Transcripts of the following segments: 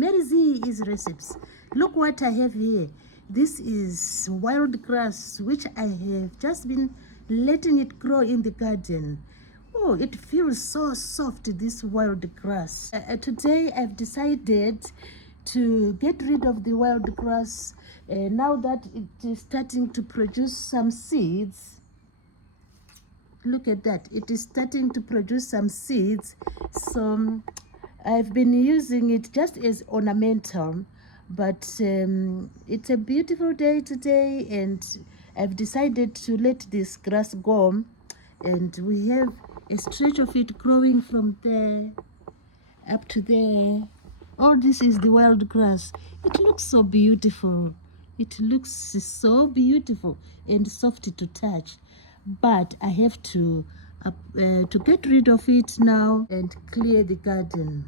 Mary Z is recipes. Look what I have here. This is wild grass, which I have just been letting it grow in the garden. Oh, it feels so soft, this wild grass. Today I've decided to get rid of the wild grass. Now that it is starting to produce some seeds. Look at that, it is starting to produce some seeds. So I've been using it just as ornamental, but it's a beautiful day today, and I've decided to let this grass go. And we have a stretch of it growing from there up to there. All this is the wild grass. It looks so beautiful. It looks so beautiful and soft to touch. But I have to get rid of it now and clear the garden.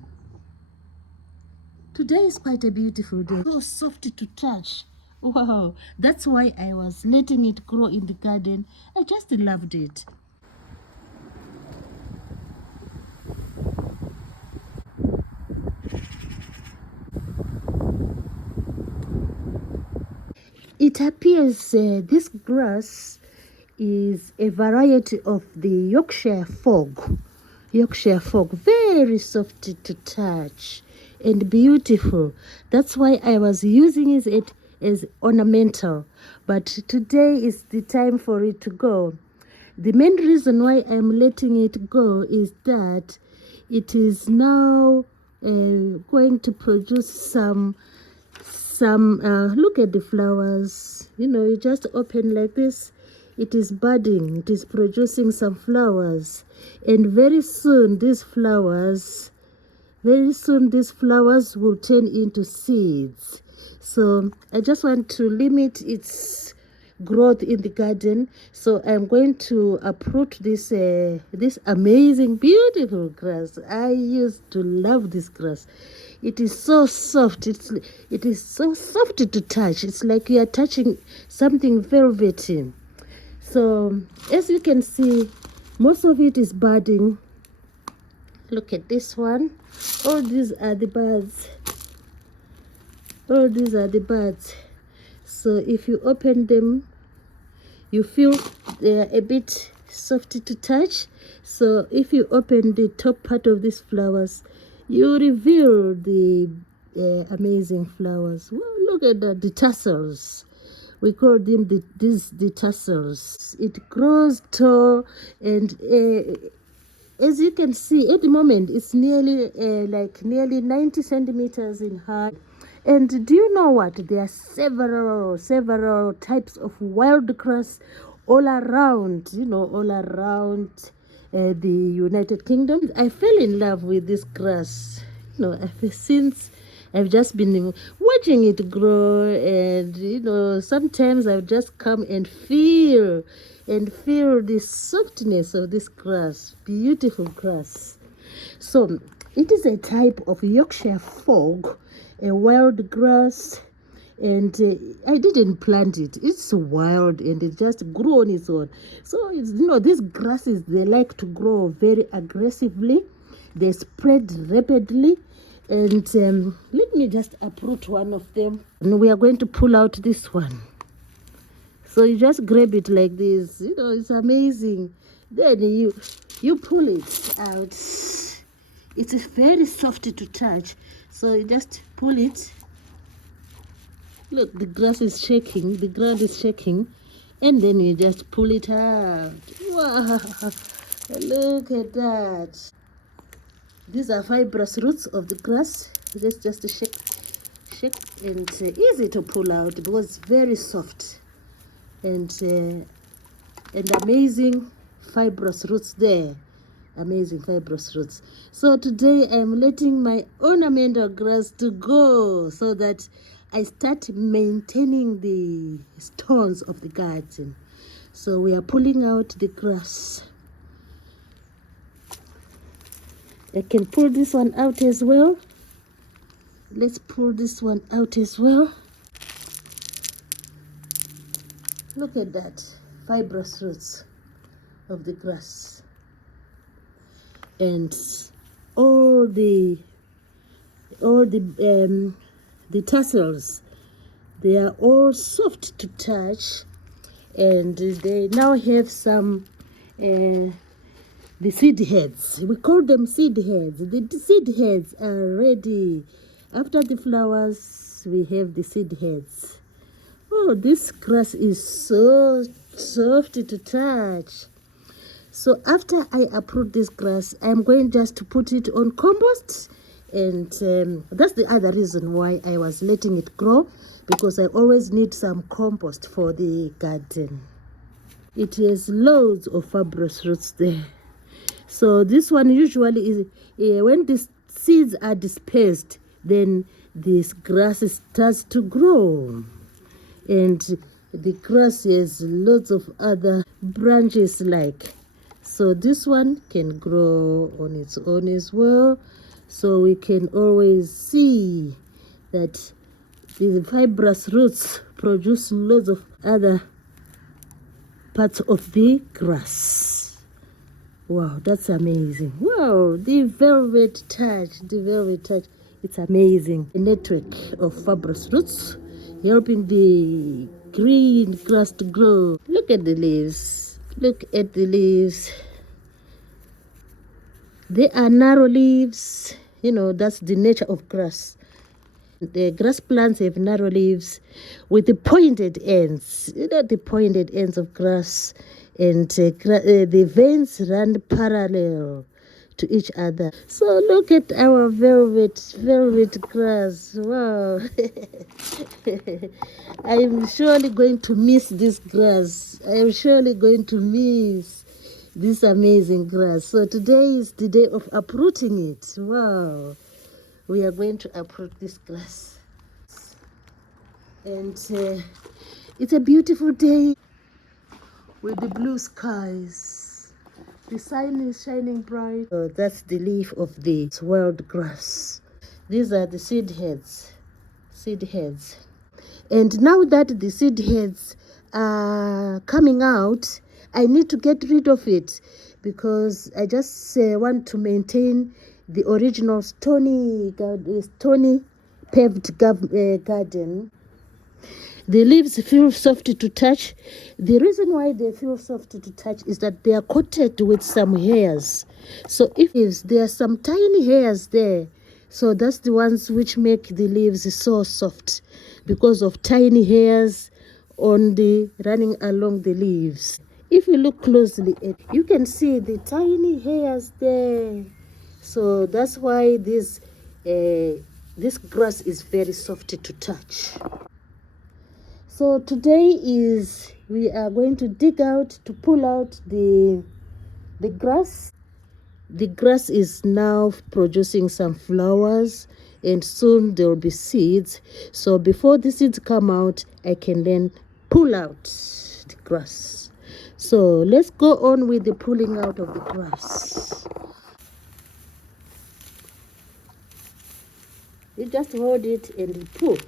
Today is quite a beautiful day. So soft to touch. Wow, that's why I was letting it grow in the garden. I just loved it. It appears this grass is a variety of the Yorkshire fog. Yorkshire fog, very soft to touch and beautiful. That's why I was using it as ornamental. But today is the time for it to go. The main reason why I'm letting it go is that it is now going to produce some look at the flowers. You know, you just open like this, it is budding, it is producing some flowers, and very soon these flowers will turn into seeds. So I just want to limit its growth in the garden, so I'm going to uproot this this amazing beautiful grass. I used to love this grass. It is so soft. It is so soft to touch. It's like you are touching something velvety. So as you can see, most of it is budding. Look at this one. All these are the buds. All these are the buds. So if you open them, you feel they are a bit soft to touch. So if you open the top part of these flowers, you reveal the amazing flowers. Well, look at that, the tassels. We call them the tassels. It grows tall, and as you can see, at the moment, it's nearly 90 centimeters in height. And do you know what? There are several types of wild grass all around, all around the United Kingdom. I fell in love with this grass, since I've just been watching it grow, and sometimes I've just come and feel the softness of this grass, beautiful grass. So it is a type of Yorkshire fog, a wild grass, and I didn't plant it. It's wild, and it just grew on its own. So these grasses, they like to grow very aggressively. They spread rapidly, and let me just uproot one of them, and we are going to pull out this one. So you just grab it like this. It's amazing. Then you pull it out. It's very soft to touch. So you just pull it. Look, the grass is shaking. The ground is shaking. And then you just pull it out. Wow. Look at that. These are fibrous roots of the grass. Let's just shake. And easy to pull out because it's very soft. And amazing fibrous roots there. Amazing fibrous roots. So today I'm letting my ornamental grass to go so that I start maintaining the stones of the garden. So we are pulling out the grass. I can pull this one out as well. Let's pull this one out as well. Look at that, fibrous roots of the grass. And all the all the tassels, they are all soft to touch, and they now have some the seed heads. We call them seed heads. The seed heads are ready. After the flowers, we have the seed heads. Oh, this grass is so soft to touch. So after I uproot this grass, I'm going just to put it on compost. And that's the other reason why I was letting it grow, because I always need some compost for the garden. It has loads of fibrous roots there. So this one usually is when the seeds are dispersed, then this grass starts to grow. And the grass has lots of other branches like. So this one can grow on its own as well. So we can always see that the fibrous roots produce lots of other parts of the grass. Wow, that's amazing. Wow, the velvet touch, it's amazing. A network of fibrous roots helping the green grass to grow. Look at the leaves. Look at the leaves. They are narrow leaves. You know, that's the nature of grass. The grass plants have narrow leaves with the pointed ends. You know, the pointed ends of grass. And the veins run parallel to each other. So look at our velvet grass. Wow. I'm surely going to miss this grass. I'm surely going to miss this amazing grass. So today is the day of uprooting it. Wow. We are going to uproot this grass. And it's a beautiful day with the blue skies. The sun is shining bright. So that's the leaf of the wild grass. These are the seed heads. And now that the seed heads are coming out, I need to get rid of it because I just want to maintain the original stony paved garden. The leaves feel soft to touch. The reason why they feel soft to touch is that they are coated with some hairs. So if there are some tiny hairs there, so that's the ones which make the leaves so soft, because of tiny hairs running along the leaves. If you look closely, you can see the tiny hairs there. So that's why this grass is very soft to touch. So today we are going to dig out to pull out the grass. The grass is now producing some flowers, and soon there will be seeds. So before the seeds come out, I can then pull out the grass. So let's go on with the pulling out of the grass. You just hold it and pull.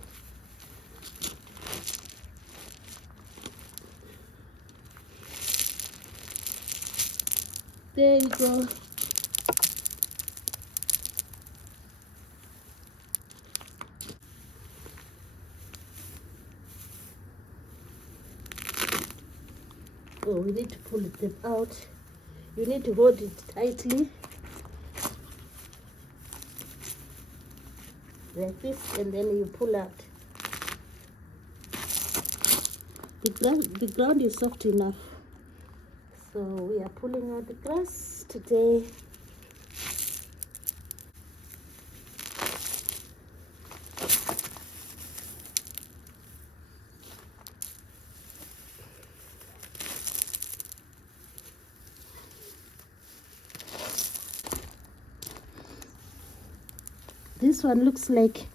There you go. Oh, we need to pull them out. You need to hold it tightly. Like this, and then you pull out. The ground is soft enough. So we are pulling out the grass today. This one looks like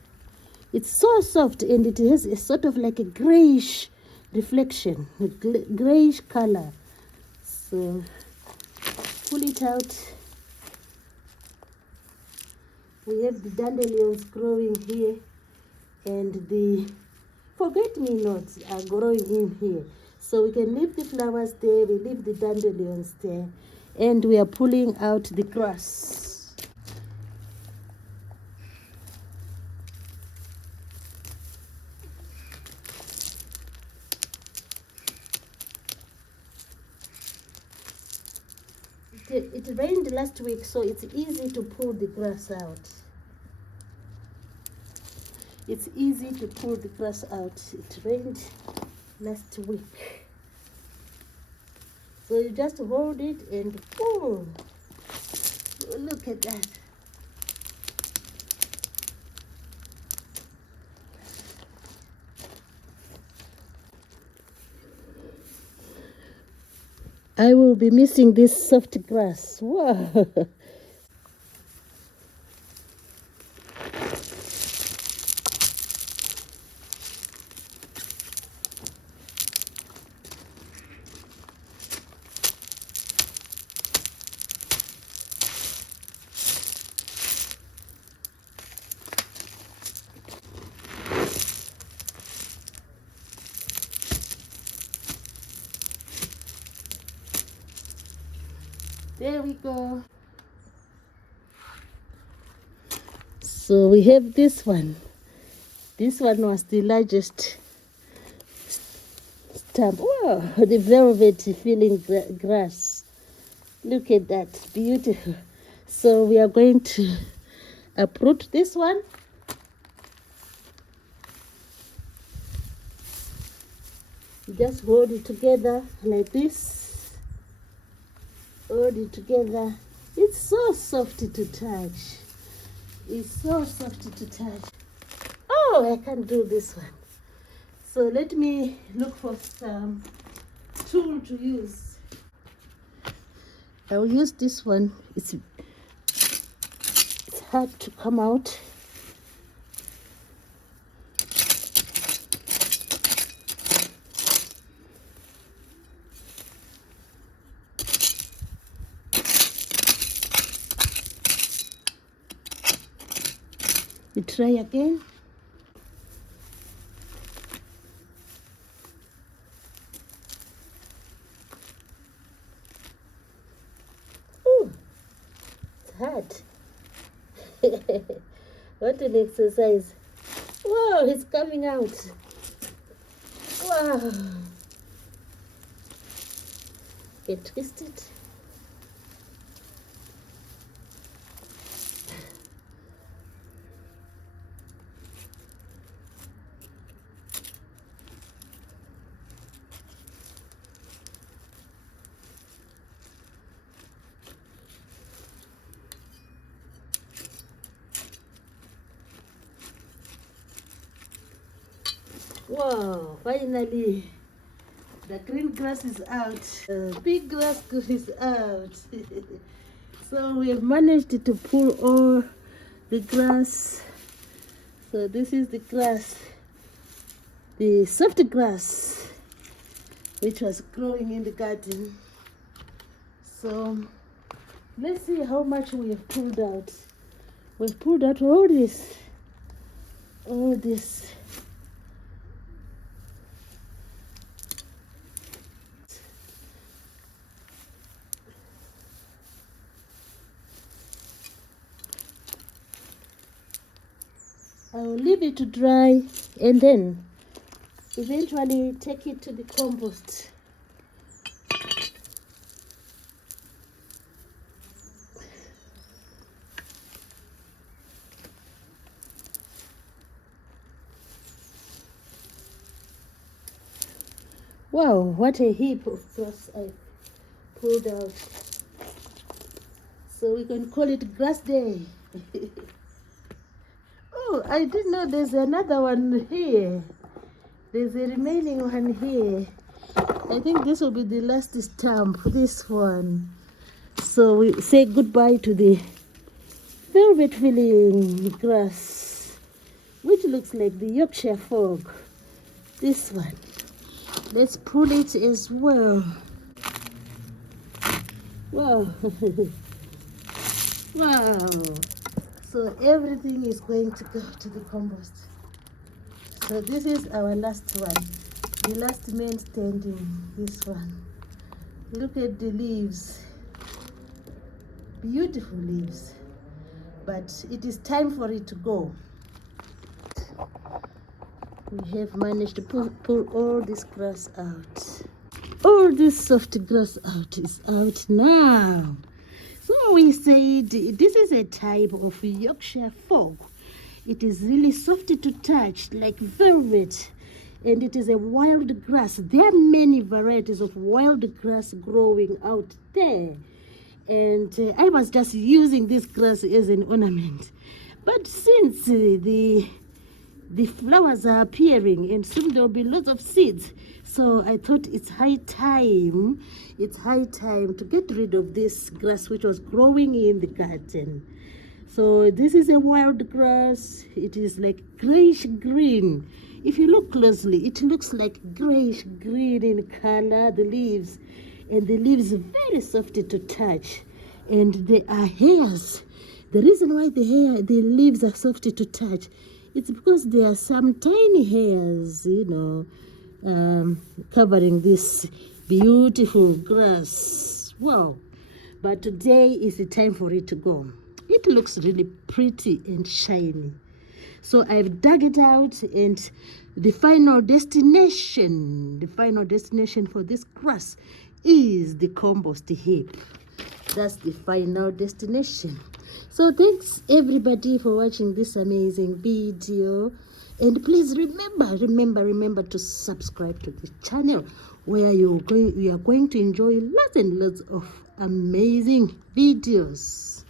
it's so soft, and it has a sort of like a grayish reflection, a grayish color. So pull it out. We have the dandelions growing here, and the forget-me-nots are growing in here. So we can leave the flowers there, we leave the dandelions there, and we are pulling out the grass. it rained last week, so it's easy to pull the grass out. It's easy to pull the grass out. It rained last week. So you just hold it and pull. Look at that. I will be missing this soft grass. Wow. There we go. So we have this one. This one was the largest stump. Wow, the velvet feeling grass. Look at that, beautiful. So we are going to uproot this one. Just hold it together like this. Hold it together. It's so soft to touch. It's so soft to touch. Oh, I can't do this one. So let me look for some tool to use. I'll use this one. It's hard to come out. You try again. Ooh, it's hard. What an exercise. Wow, it's coming out. Wow. Get twisted. Wow, finally the green grass is out. Big grass is out. So we have managed to pull all the grass. So this is the grass, the soft grass which was growing in the garden. So let's see how much we have pulled out. We've pulled out all this. I'll leave it to dry and then eventually take it to the compost. Wow, what a heap of grass I pulled out. So we can call it grass day. Oh, I didn't know there's another one here. There's a remaining one here. I think this will be the last stump, this one. So we say goodbye to the velvet filling grass, which looks like the Yorkshire fog. This one. Let's pull it as well. Wow. Wow. So everything is going to go to the compost. So this is our last one. The last man standing, this one. Look at the leaves. Beautiful leaves. But it is time for it to go. We have managed to pull all this grass out. All this soft grass out is out now. we said, this is a type of Yorkshire fog. It is really soft to touch, like velvet, and it is a wild grass. There are many varieties of wild grass growing out there, and I was just using this grass as an ornament. But since the flowers are appearing and soon there will be lots of seeds, so I thought it's high time to get rid of this grass which was growing in the garden. So this is a wild grass. It is like grayish green. If you look closely, it looks like grayish green in color, the leaves, and the leaves are very soft to touch, and there are hairs. The reason why the leaves are soft to touch, it's because there are some tiny hairs, covering this beautiful grass. Wow. But today is the time for it to go. It looks really pretty and shiny. So I've dug it out, and the final destination for this grass is the compost heap. That's the final destination. So thanks everybody for watching this amazing video, and please remember to subscribe to the channel, where you are going to enjoy lots and lots of amazing videos.